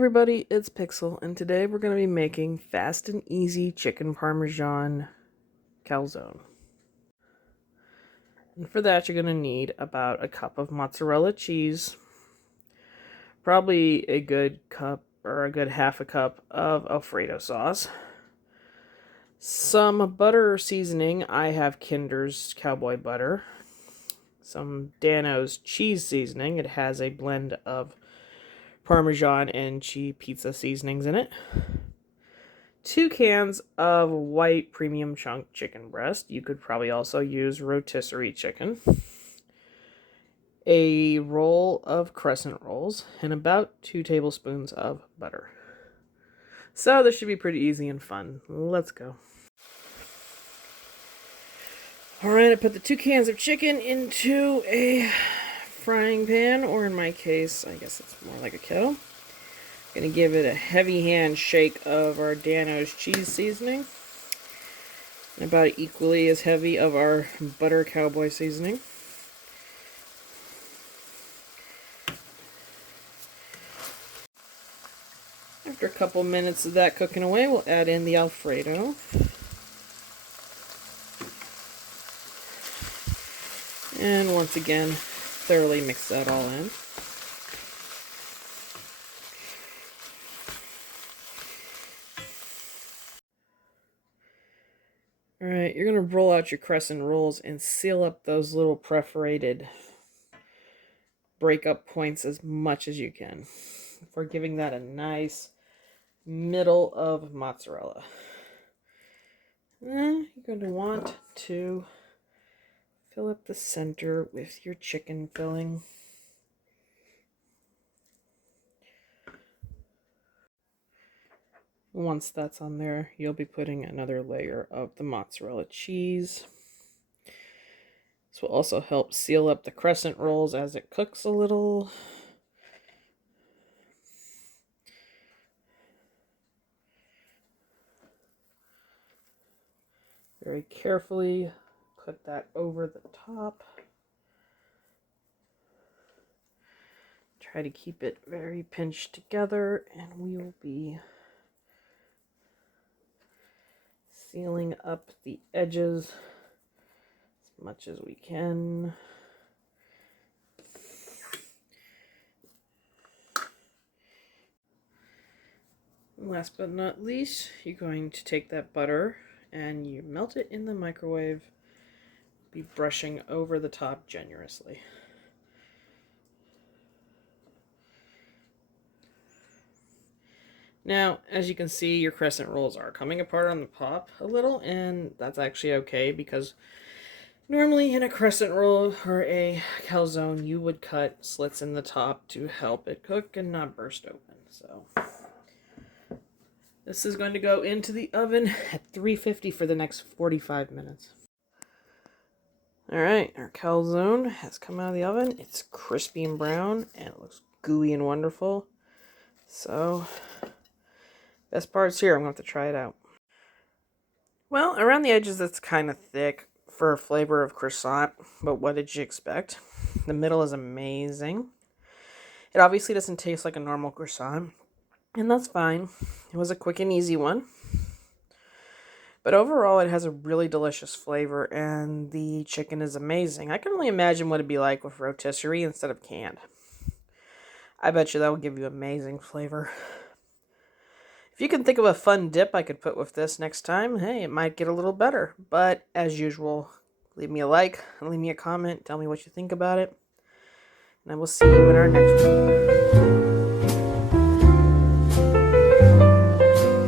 everybody, it's Pixel, and today we're going to be making fast and easy chicken Parmesan calzone. And for that you're going to need about a cup of mozzarella cheese, probably a good cup or a good half a cup of Alfredo sauce, some butter seasoning. I have Kinder's Cowboy butter, some Danos cheese seasoning. It has a blend of Parmesan and cheese pizza seasonings in it. 2 cans of white premium chunk chicken breast. You could probably also use rotisserie chicken. A roll of crescent rolls and about 2 tablespoons of butter. So this should be pretty easy and fun. Let's go. Alright, I put the 2 cans of chicken into a frying pan, or in my case, I guess it's more like a kettle. Going to give it a heavy hand shake of our Danos cheese seasoning, and about equally as heavy of our butter Cowboy seasoning. After a couple minutes of that cooking away, we'll add in the Alfredo. And once again, thoroughly mix that all in. Alright, you're going to roll out your crescent rolls and seal up those little perforated breakup points as much as you can. For giving that a nice middle of mozzarella. You're going to want to fill up the center with your chicken filling. Once that's on there, you'll be putting another layer of the mozzarella cheese. This will also help seal up the crescent rolls as it cooks a little. Very carefully put that over the top. Try to keep it very pinched together, and we will be sealing up the edges as much as we can. Last but not least, you're going to take that butter and you melt it in the microwave. Be brushing over the top generously. Now, as you can see, your crescent rolls are coming apart on the top a little, and that's actually okay because normally in a crescent roll or a calzone, you would cut slits in the top to help it cook and not burst open. So this is going to go into the oven at 350 for the next 45 minutes. Alright, our calzone has come out of the oven. It's crispy and brown, and it looks gooey and wonderful. So best part's here. I'm going to have to try it out. Well, around the edges it's kind of thick for a flavor of croissant, but what did you expect? The middle is amazing. It obviously doesn't taste like a normal croissant, and that's fine. It was a quick and easy one. But overall, it has a really delicious flavor, and the chicken is amazing. I can only imagine what it'd be like with rotisserie instead of canned. I bet you that will give you amazing flavor. If you can think of a fun dip I could put with this next time, hey, it might get a little better. But as usual, leave me a like, leave me a comment, tell me what you think about it. And I will see you in our next one.